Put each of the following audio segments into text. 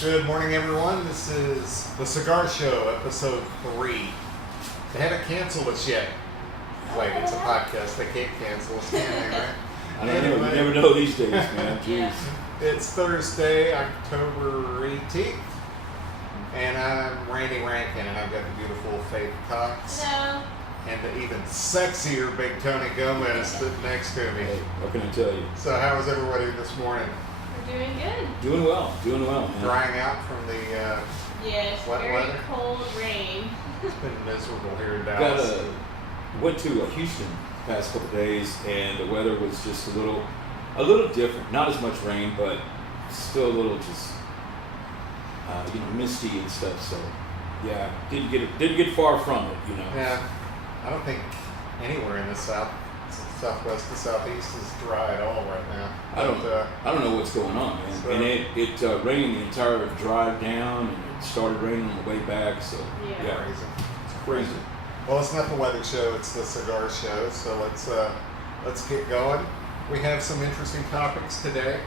Good morning, everyone. This is the Cigar Show, episode 3. They haven't canceled us yet. Wait, it's a podcast. They can't cancel us, can they, right? I don't know. You never know these days, man. Jeez. It's Thursday, October 18th, and I'm Randy Rankin, and I've got the beautiful Faith Cox. Hello. And the even sexier Big Tony Gomez sitting next to me. Hey, what can I tell you? So how was everybody this morning? We're doing good. Doing well, man. Drying out from the Yes, wet very weather? cold rain. It's been miserable here in Dallas. Went to Houston the past couple of days, and the weather was just a little different. Not as much rain, but still a little just misty and stuff. So yeah, didn't get far from it, Yeah, I don't think anywhere in the southwest to southeast is dry at all right now. I don't know what's going on, man. So, and it rained the entire drive down, and it started raining on the way back. So Yeah. Crazy. it's crazy. Well, it's not the weather show; it's the cigar show. So let's get going. We have some interesting topics today.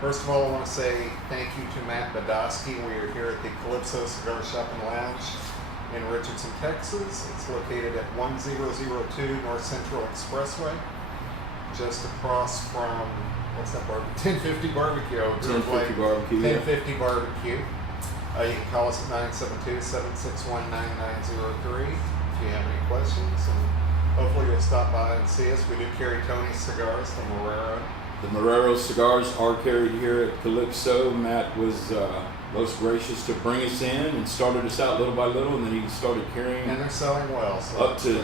First of all, I want to say thank you to Matt Badowski. We are here at the Calypso Cigar Shop and Lounge in Richardson, Texas. It's located at 1002 North Central Expressway, just across from, what's that barbecue? 1050 Barbecue. 1050 Barbecue. 1050 Barbecue. You can call us at 972-761-9903 if you have any questions. And hopefully you'll stop by and see us. We do carry Tony's cigars, the Marrero. The Marrero cigars are carried here at Calypso. Matt was most gracious to bring us in and started us out little by little, and then he started carrying And they're selling well. So up to,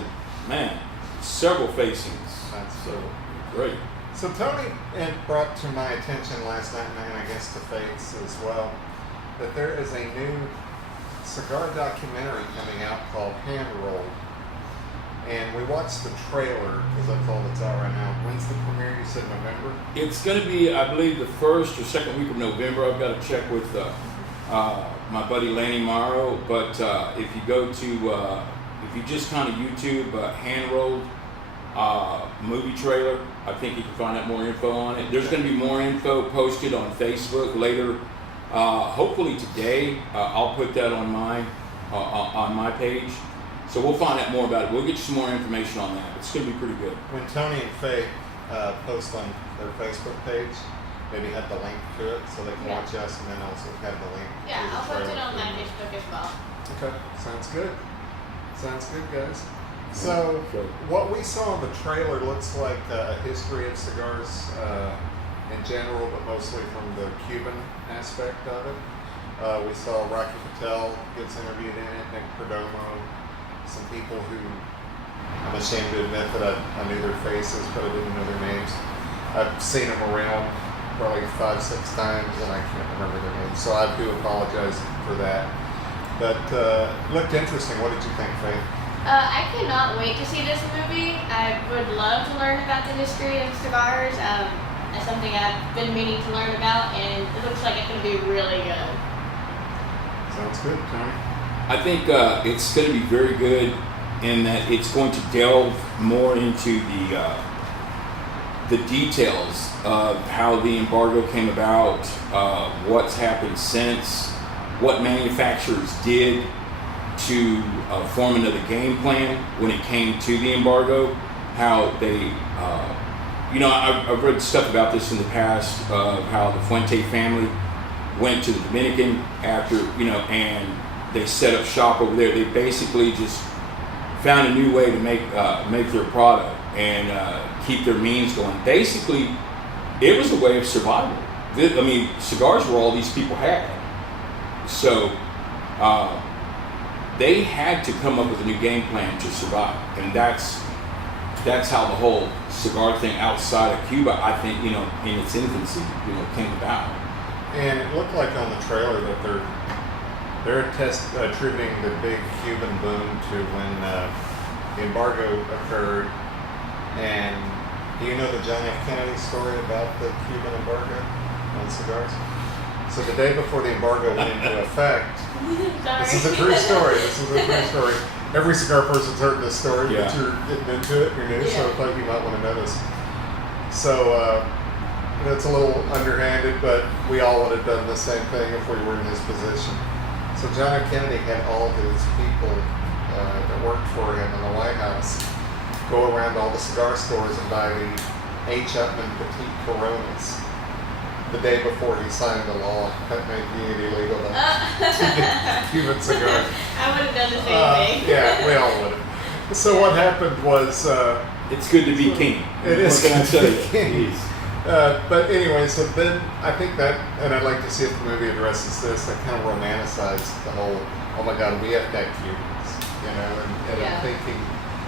several facings. That's So, cool. great. So Tony had brought to my attention last night, and I guess to Faith's as well, that there is a new cigar documentary coming out called Hand Rolled. And we watched the trailer, because that's all that's out right now. When's the premiere? You said November? It's going to be, I believe, the first or second week of November. I've got to check with my buddy Lanny Morrow. But if you go to, if you just kind of YouTube hand-rolled movie trailer, I think you can find out more info on it. There's going to be more info posted on Facebook later. Hopefully today, I'll put that on my page. So we'll find out more about it. We'll get you some more information on that. It's going to be pretty good. When Tony and Faith post on their Facebook page, maybe have the link to it so they can watch us, and then also have the link to Yeah, the I'll post it trailer. on my Facebook as well. Okay, sounds good. Sounds good, guys. So, what we saw in the trailer looks like a history of cigars in general, but mostly from the Cuban aspect of it. We saw Rocky Patel gets interviewed in it, Nick Perdomo, some people who I'm ashamed to admit that I knew their faces, but I didn't know their names. I've seen them around probably 5-6 times, and I can't remember their names, so I do apologize for that. But it looked interesting. What did you think, Faith? I cannot wait to see this movie. I would love to learn about the history of cigars. That's something I've been meaning to learn about, and it looks like it's going to be really good. Sounds good, Tony. I think it's going to be very good in that it's going to delve more into the details of how the embargo came about, what's happened since, what manufacturers did to form another game plan when it came to the embargo, how they, I've read stuff about this in the past of how the Fuente family went to the Dominican after, and they set up shop over there. They basically just found a new way to make their product and keep their means going. Basically, it was a way of survival. Cigars were all these people had. So they had to come up with a new game plan to survive, and that's how the whole cigar thing outside of Cuba, I think, in its infancy, came about. And it looked like on the trailer that they're attributing the big Cuban boom to when the embargo occurred. And do you know the John F. Kennedy story about the Cuban embargo on cigars? So the day before the embargo went into effect, this is a true story. Every cigar person's heard this story, but you're getting into it, you're new, so I thought you might want to know this. So it's a little underhanded, but we all would have done the same thing if we were in his position. So John F. Kennedy had all his people that worked for him in the White House go around all the cigar stores and buy the H. Upmann Petite Coronas the day before he signed the law that made it illegal to get Cuban cigars. I would have done the same thing. Yeah, we all would have. So what happened was... it's good to be king. It is good to be king. But anyway, so then I think that, and I'd like to see if the movie addresses this, that kind of romanticized the whole, oh my God, we have got Cubans, and Yeah.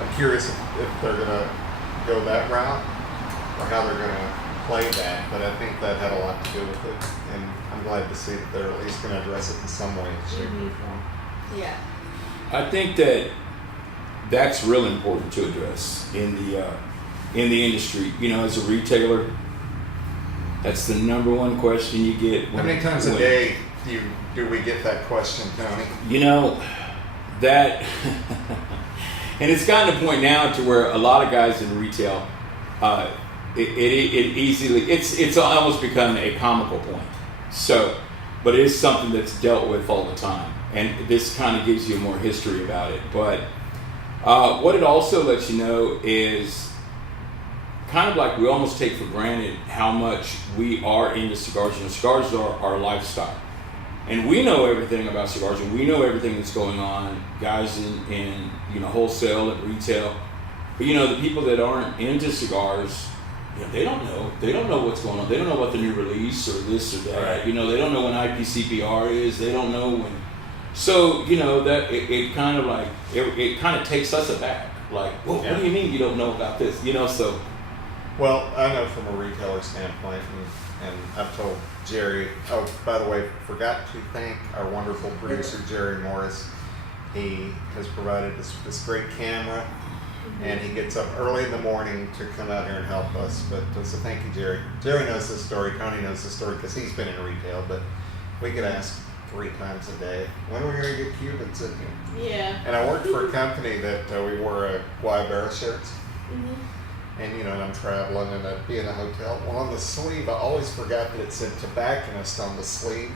I'm curious if they're going to go that route or how they're going to play that, but I think that had a lot to do with it, and I'm glad to see that they're at least going to address it in some way, shape, or form. Yeah. I think that that's real important to address in the industry. As a retailer, that's the number one question you get. How many times a day do we get that question, Tony? That, and it's gotten to a point now to where a lot of guys in retail, it's almost become a comical point. So, but it is something that's dealt with all the time, and this kind of gives you more history about it. But what it also lets you know is kind of like we almost take for granted how much we are into cigars. Cigars are our lifestyle. And we know everything about cigars, and we know everything that's going on, guys in wholesale and retail. But the people that aren't into cigars, they don't know. They don't know what's going on. They don't know what the new release or this or that. Right. They don't know when IPCPR is. They don't know when. So that it kind of like it kind of takes us aback. Like, well, Yeah. what do you mean you don't know about this? So. Well, I know from a retailer standpoint, and I've told Jerry, oh, by the way, forgot to thank our wonderful producer, Jerry Morris. He has provided this great camera, and he gets up early in the morning to come out here and help us. But so thank you, Jerry. Jerry knows this story. Tony knows this story because he's been in retail, but we get asked 3 times a day, when are we going to get Cubans in here? Yeah. And I worked for a company that we wore Guayabera shirts. Mm-hmm. And and I'm traveling and I'd be in a hotel. Well, on the sleeve, I always forgot that it said tobacconist on the sleeve.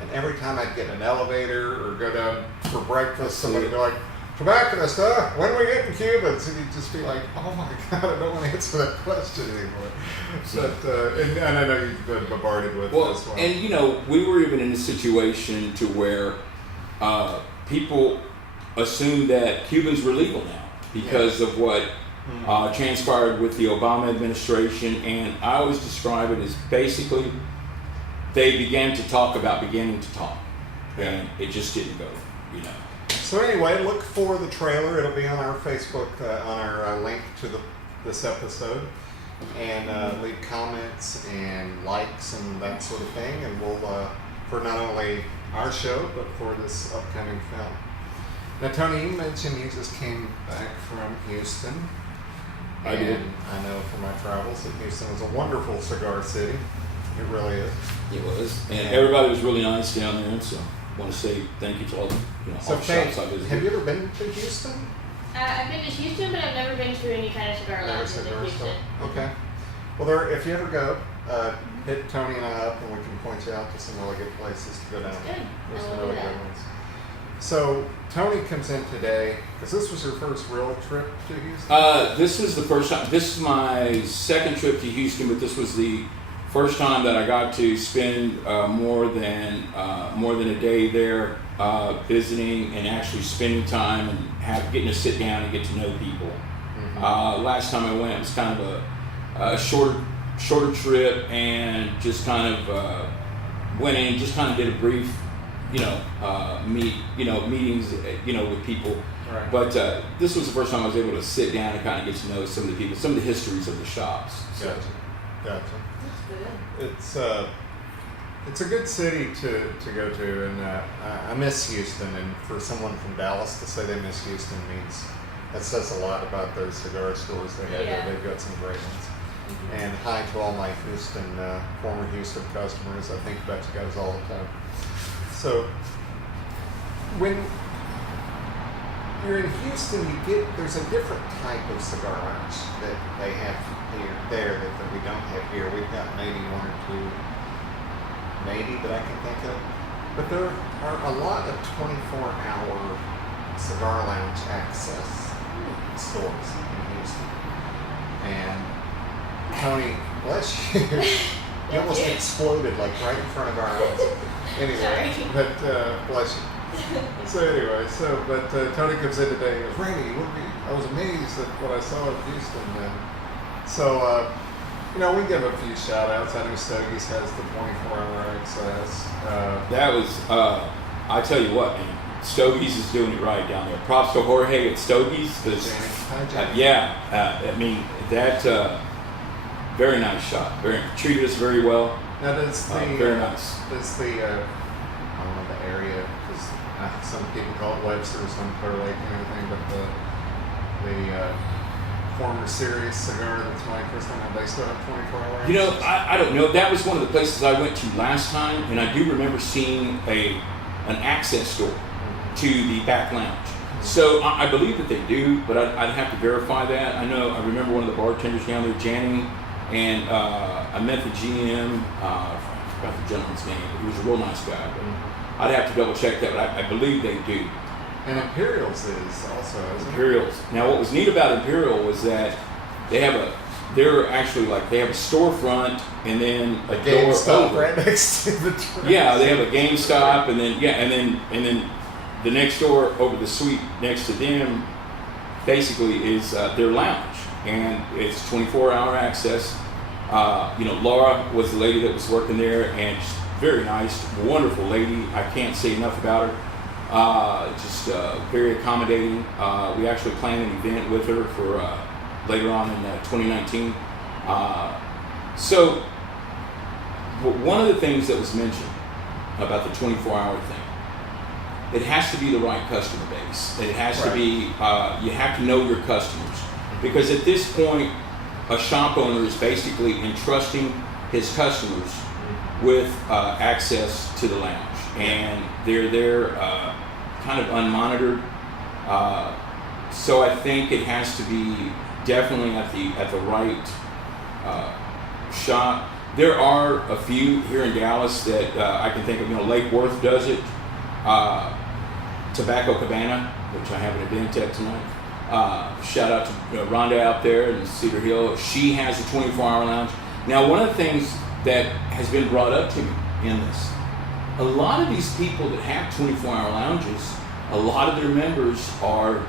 And every time I'd get in an elevator or go down for breakfast, somebody would be like, tobacconist, huh? When are we getting Cubans? And you'd just be like, oh my God, I don't want to answer that question anymore. But, and I know you've been bombarded with this one. And we were even in a situation to where people assumed that Cubans were legal now because of what transpired with the Obama administration, and I always describe it as basically they began to talk about beginning to talk, and it just didn't go, So anyway, look for the trailer. It'll be on our Facebook, on our link to this episode, and leave comments and likes and that sort of thing, and we'll for not only our show but for this upcoming film. Now, Tony, you mentioned you just came back from Houston. I did. And I know from my travels that Houston was a wonderful cigar city. It really is. It was, and everybody was really nice down there. And so, I want to say thank you to all the So, all the Faye, shops I visited. have you ever been to Houston? I've been to Houston, but I've never been to any kind of cigar Never lounges in cigar Houston. store? Okay. Well, if you ever go, hit Tony and I up, and we can point you out to some really good places to go down. Good. There's I some will do really that. good ones. So Tony comes in today because this was your first real trip to Houston. This was the first time. This is my second trip to Houston, but this was the first time that I got to spend more than a day there, visiting and actually spending time and getting to sit down and get to know people. Mm-hmm. Last time I went, it was kind of a shorter trip, and just kind of went in, just kind of did a brief, meetings, with people. Right. But this was the first time I was able to sit down and kind of get to know some of the people, some of the histories of the shops. So. Gotcha. That's good. It's a good city to go to, and I miss Houston. And for someone from Dallas to say they miss Houston that says a lot about their cigar stores they have there. They've got some great ones. Mm-hmm. And hi to all my former Houston customers. I think about you guys all the time. So when you're in Houston, there's a different type of cigar lounge that they have there that we don't have here. We've got maybe one or two, maybe that I can think of. But there are a lot of 24-hour cigar lounge access stores in Houston. And Tony, bless you, you almost exploded like right in front of our eyes. Anyway, Sorry. but bless you. So anyway, but Tony comes in today and goes, Randy, I was amazed at what I saw in Houston. So, we give a few shout outs. I know Stogies has the 24-hour access. That was, I tell you what, man, Stogies is doing it right down there. Props to Jorge at Stogies. I mean, that, very nice shop. Treated us very well. Now, does the, very nice. Does the, I don't know the area, because some people call it Webster, some Clear Lake and everything, but the former Sirius cigar that's my first time, they still have 24-hour access? I don't know. That was one of the places I went to last time, and I do remember seeing an access door to the back lounge. So I believe that they do, but I'd have to verify that. I remember one of the bartenders down there, Janny, and I met the GM, I forgot the gentleman's name, but he was a real nice guy. But I'd have to double check that, but I believe they do. And Imperials is also, isn't it? Imperials. Now, what was neat about Imperial was that they have they have a storefront and then a door over. Right next to the train. Yeah, they have a GameStop and then the next door over the suite next to them basically is their lounge, and it's 24-hour access. Laura was the lady that was working there, and she's very nice, wonderful lady. I can't say enough about her. Just very accommodating. We actually planned an event with her for later on in 2019. So one of the things that was mentioned about the 24-hour thing, it has to be the right customer base. It has to be, you have to know your customers. Because at this point, a shop owner is basically entrusting his customers with access to the lounge. And they're there kind of unmonitored. So I think it has to be definitely at the right shop. There are a few here in Dallas that I can think of. Lake Worth does it. Tobacco Cabana, which I have an event at tonight. Shout out to Rhonda out there in Cedar Hill. She has a 24-hour lounge. Now, one of the things that has been brought up to me in this, a lot of these people that have 24-hour lounges, a lot of their members are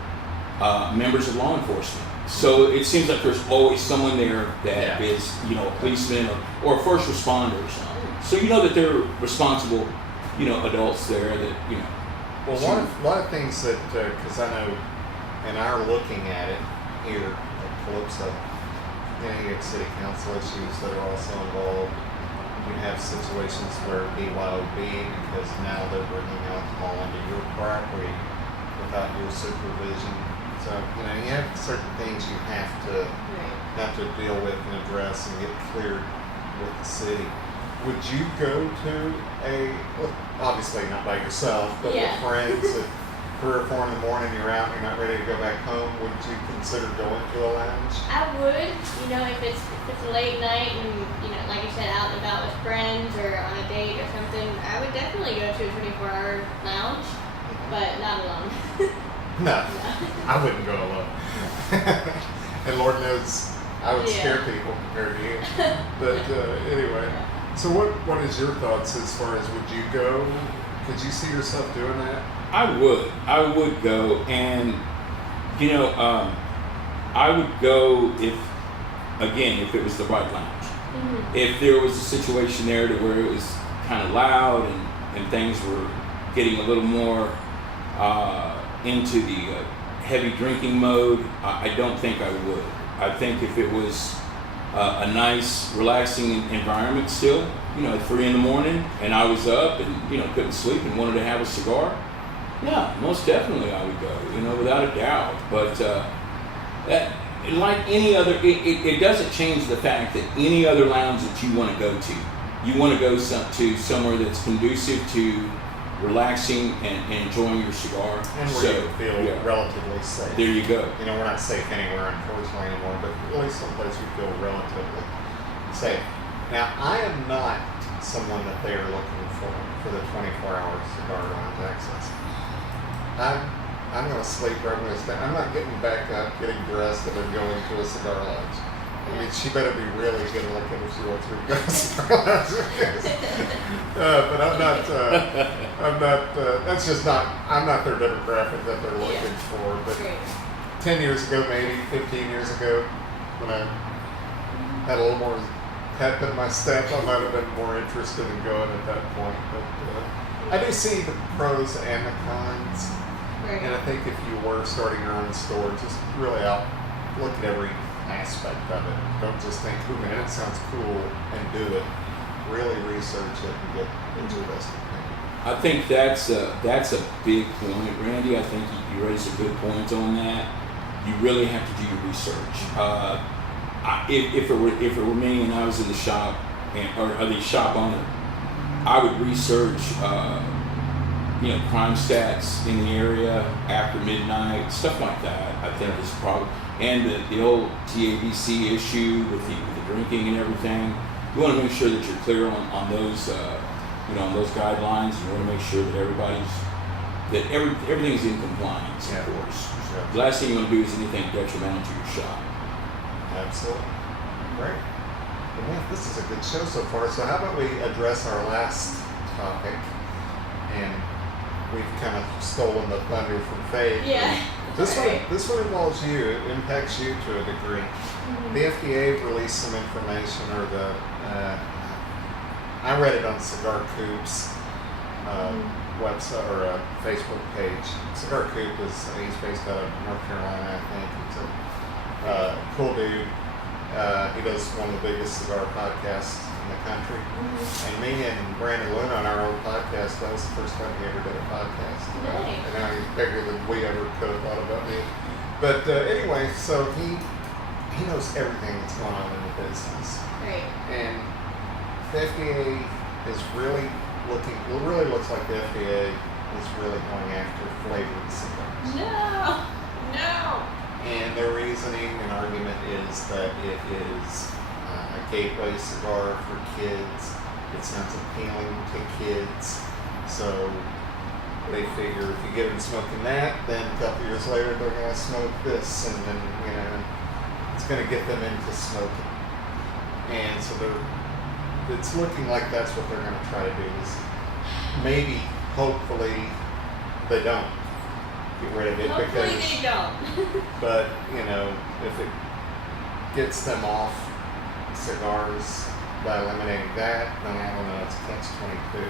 members of law enforcement. So it seems like there's always someone there that is, a policeman or first responders. So that they're responsible, adults there that, Well, a lot of things that, because I know, and are looking at it here at Calypso, you have city council issues that are also involved. You have situations where BYOB, because now they're bringing alcohol into your property without your supervision. So, you have certain things you have to deal with and address and get cleared with the city. Would you go to obviously not by yourself, but with friends at 3 or 4 in the morning, you're out, you're not ready to go back home, would you consider going to a lounge? I would, if it's a late night and, like you said, out and about with friends or on a date or something, I would definitely go to a 24-hour lounge, but not alone. No, I wouldn't go alone. And Lord knows I would scare people compared to you. But anyway, so what is your thoughts as far as would you go? Could you see yourself doing that? I would go, and I would go if it was the right lounge. Mm-hmm. If there was a situation there to where it was kind of loud and things were getting a little more into the heavy drinking mode, I don't think I would. I think if it was a nice, relaxing environment still, at 3 in the morning, and I was up and, couldn't sleep and wanted to have a cigar, yeah, most definitely I would go, without a doubt. But that, like any other, it doesn't change the fact that any other lounge that you want to go to, you want to go to somewhere that's conducive to relaxing and enjoying your cigar. And where you feel relatively safe. There you go. You know, we're not safe anywhere, unfortunately, anymore, but at least someplace you feel relatively safe. Now, I am not someone that they are looking for the 24-hour cigar lounge access. I'm going to sleep or I'm going to stay. I'm not getting back up, getting dressed, and then going to a cigar lounge. I mean, she better be really good looking if she wants me to go to a cigar lounge. But I'm not, that's just not, I'm not their demographic that they're looking for. But 10 years ago, maybe 15 years ago, when I had a little more pep in my step, I might have been more interested in going at that point. But I do see the pros and the cons. Right. And I think if you were starting your own store, just really look at every aspect of it. Don't just think, "Ooh, man, it sounds cool," and do it. Really research it and get interested. I think that's a big point, Randy. I think you raised a good point on that. You really have to do your research. If it were me and I was in the shop or the shop owner, I would research crime stats in the area after midnight, stuff like that. I think is probably, and the old TABC issue with the drinking and everything. You want to make sure that you're clear on those on those guidelines. You want to make sure that everything's in compliance, of course. Sure. The last thing you want to do is anything detrimental to your shop. Absolutely. Great. Well, man, this is a good show so far. So how about we address our last topic? And we've kind of stolen the thunder from Faye. Yeah. This one involves you. It impacts you to a degree. Mm-hmm. The FDA released some information, or I read it on Cigar Coop's website or Facebook page. Cigar Coop he's based out of North Carolina, I think. He's a cool dude. He does one of the biggest cigar podcasts in the country. Mm-hmm. And me and Brandon Luna on our own podcast, that was the first time he ever did a podcast. Nice. And now he's bigger than we ever could have thought about it. But anyway, so he knows everything that's going on in the business. Right. And the FDA is really looks like the FDA is really going after flavored cigars. No. And their reasoning and argument is that it is a gateway cigar for kids. It sounds appealing to kids. So they figure if you get them smoking that, then a couple years later they're going to smoke this, and then it's going to get them into smoking. And so it's looking like that's what they're going to try to do, is maybe, hopefully, they don't get rid of it. Hopefully they don't. But, if it gets them off cigars by eliminating that, then I don't know, it's catch-22.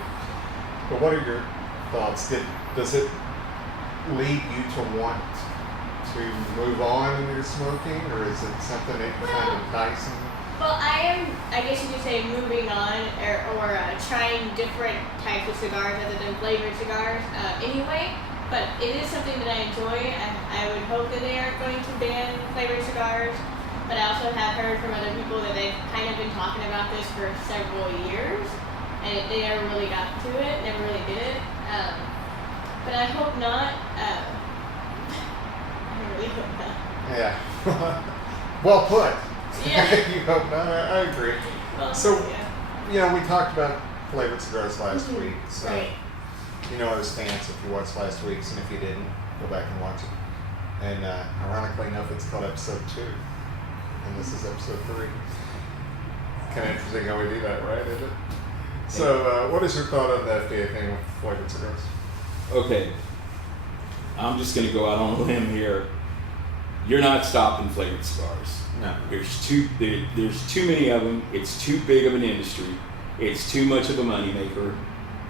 But what are your thoughts? Does it lead you to want to move on in your smoking, or is it something that you find enticing? Well, I am, I guess you could say, moving on or trying different types of cigars other than flavored cigars anyway. But it is something that I enjoy. I would hope that they aren't going to ban flavored cigars. But I also have heard from other people that they've kind of been talking about this for several years. And they never really got to it, never really did it. But I hope not. I really hope not. Yeah. Well put. Yeah. You hope not. I agree. Well, So, yeah. we talked about flavored cigars last Mhm. week. So, Right. you know our stance if you watched last week's, and if you didn't, go back and watch it. And ironically enough, it's called episode 2. And this is episode 3. Kind of interesting how we do that, right? Isn't it? So, what is your thought on the FDA thing with flavored cigars? Okay, I'm just going to go out on a limb here. You're not stopping flavored cigars. No. There's too many of them. It's too big of an industry. It's too much of a moneymaker.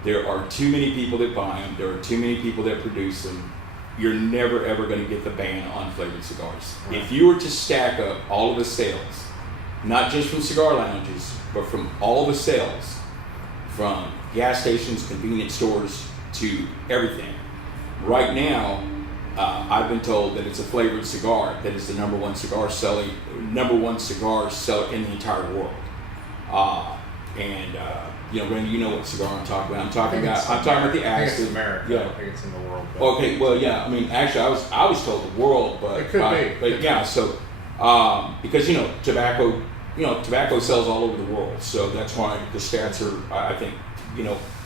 There are too many people that buy them. There are too many people that produce them. You're never ever going to get the ban on flavored cigars. Right. If you were to stack up all of the sales, not just from cigar lounges, but from all the sales, from gas stations, convenience stores, to everything. Right now, I've been told that it's a flavored cigar that is the number one cigar seller in the entire world. Randy, you know what cigar I'm talking about. I'm talking about the I think it's Acid. America. Yeah. I think it's in the world. But Okay, well, yeah. I mean, actually, I was told the world, but it could be. But yeah, so because tobacco sells all over the world, so that's why the stats are, I think,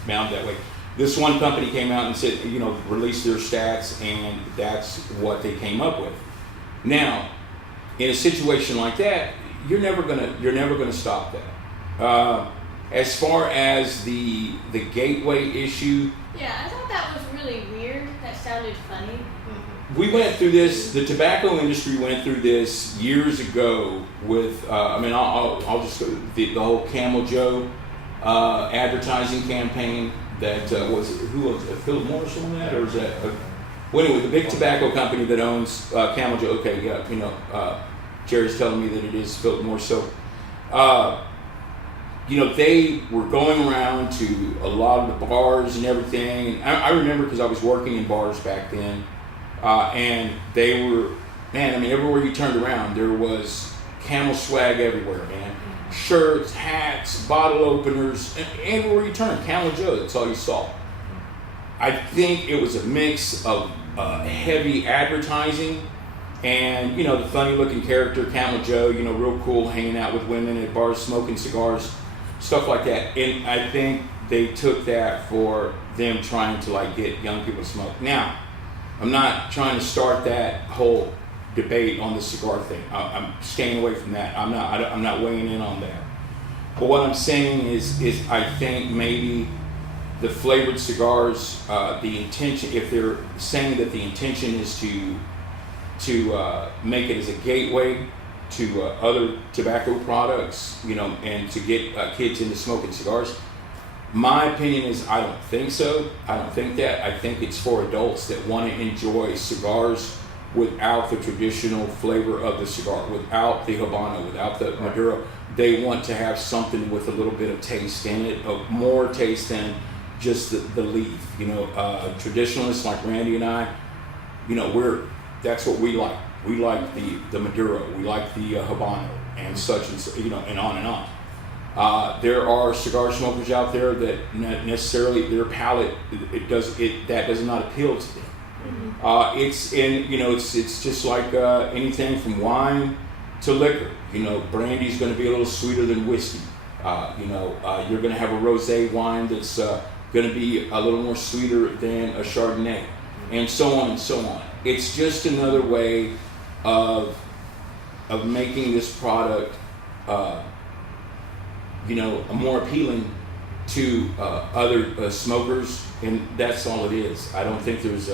mounted that way. This one company came out and said, released their stats, and that's what they came up with. Now, in a situation like that, you're never gonna stop that. As far as the gateway issue, Yeah, I thought that was really weird. That sounded funny. we went through this. The tobacco industry went through this years ago with. I'll just go the whole Camel Joe advertising campaign. That who was it? Philip Morris on that, or was that? Well, anyway, the big tobacco company that owns Camel Joe. Okay, yeah, Jerry's telling me that it is Philip Morris. So, they were going around to a lot of the bars and everything. And I remember because I was working in bars back then, and they were, everywhere you turned around, there was Camel swag everywhere, man. Shirts, hats, bottle openers, and everywhere you turned, Camel Joe, that's all you saw. I think it was a mix of heavy advertising and, the funny looking character, Camel Joe, real cool, hanging out with women at bars, smoking cigars, stuff like that. And I think they took that for them trying to get young people to smoke. Now, I'm not trying to start that whole debate on the cigar thing. I'm staying away from that. I'm not weighing in on that. But what I'm saying is I think maybe the flavored cigars, the intention, if they're saying that the intention is to make it as a gateway to other tobacco products, and to get kids into smoking cigars. My opinion is I don't think so. I don't think that. I think it's for adults that want to enjoy cigars without the traditional flavor of the cigar, without the Habano, without the Maduro. They want to have something with a little bit of taste in it, more taste than just the leaf. Traditionalists like Randy and I, that's what we like. We like the Maduro, we like the Habano, and such and so, and on and on. There are cigar smokers out there that necessarily their palate that does not appeal to them. It's just like anything from wine to liquor. Brandy's going to be a little sweeter than whiskey. You're going to have a rosé wine that's going to be a little more sweeter than a Chardonnay, and so on and so on. It's just another way of making this product, more appealing to other smokers, and that's all it is. I don't think there's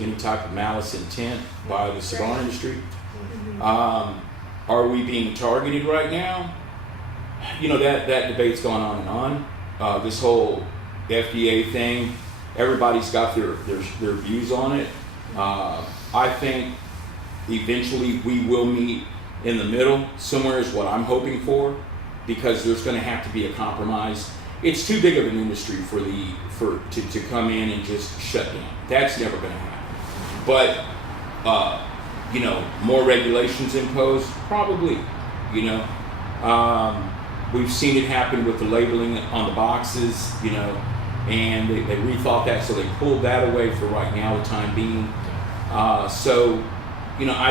any type of malice intent by the cigar industry. Are we being targeted right now? That debate's gone on and on. This whole FDA thing, everybody's got their views on it. I think eventually we will meet in the middle. Somewhere is what I'm hoping for, because there's going to have to be a compromise. It's too big of an industry to come in and just shut down. That's never going to happen. But more regulations imposed, probably. We've seen it happen with the labeling on the boxes. And they rethought that, so they pulled that away for right now, the time being. I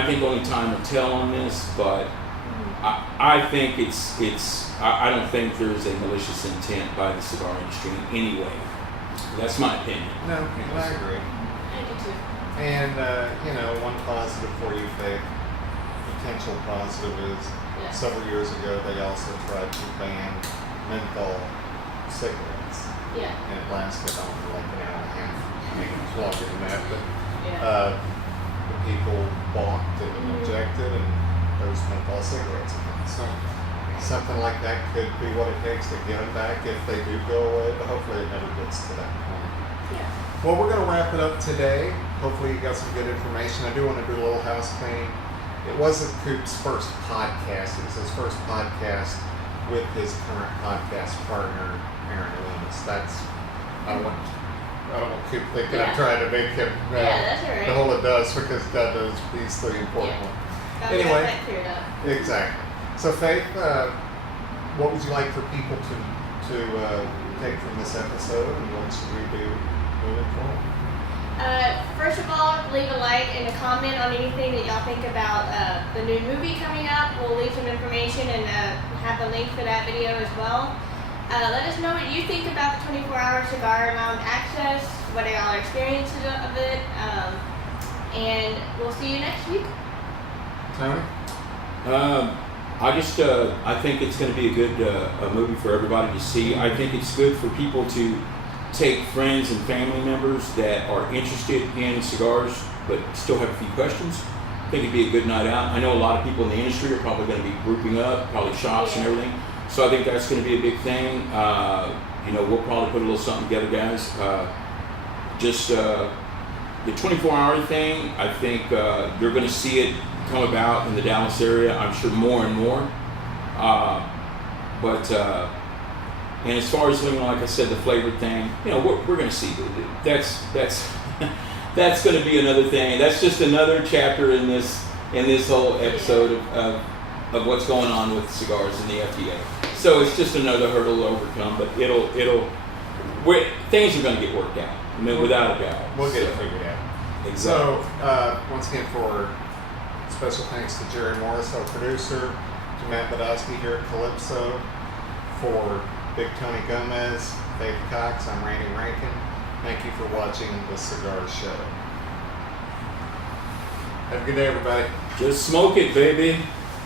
think only time will tell on this, but I think I don't think there's a malicious intent by the cigar industry in any way. That's my opinion. No, I agree. I do too. And, one positive for you, Faith, potential positive is several years ago they also tried to ban menthol cigarettes. Yeah. And it lasted only like an hour and a half, maybe longer than that, but Yeah. the people balked and objected, and those menthol cigarettes again. So something like that could be what it takes to get them back if they do go away, but hopefully it never gets to that point. Yeah. Well, we're going to wrap it up today. Hopefully you got some good information. I do want to do a little house cleaning. It wasn't Coop's first podcast. It was his first podcast with his current podcast partner, Aaron Loomis. I don't want Coop thinking I'm trying to make him That's all right. the whole of does, because God knows he's the important one. Gotta Anyway. get that cleared up. Exactly. So Faith, what would you like for people to take from this episode, and what should we do moving forward? First of all, leave a like and a comment on anything that y'all think about the new movie coming up. We'll leave some information and have a link for that video as well. Let us know what you think about the 24-hour cigar lounge access, what are y'all experiences of it, and we'll see you next week. Tony? I think it's going to be a good movie for everybody to see. I think it's good for people to take friends and family members that are interested in cigars but still have a few questions. I think it'd be a good night out. I know a lot of people in the industry are probably going to be grouping up, probably shops and everything. So I think that's going to be a big thing. We'll probably put a little something together, guys. The 24-hour thing, I think you're going to see it come about in the Dallas area, I'm sure, more and more. And as far as, like I said, the flavored thing, we're going to see. That's that's going to be another thing. That's just another chapter in this whole episode of what's going on with cigars in the FDA. So it's just another hurdle to overcome, but things are going to get worked out, without a doubt. We'll get it figured out. Exactly. So, once again, for special thanks to Jerry Morris, our producer, to Matt Badowski here at Calypso, for Big Tony Gomez, Dave Cox, I'm Randy Rankin. Thank you for watching the Cigar Show. Have a good day, everybody. Just smoke it, baby.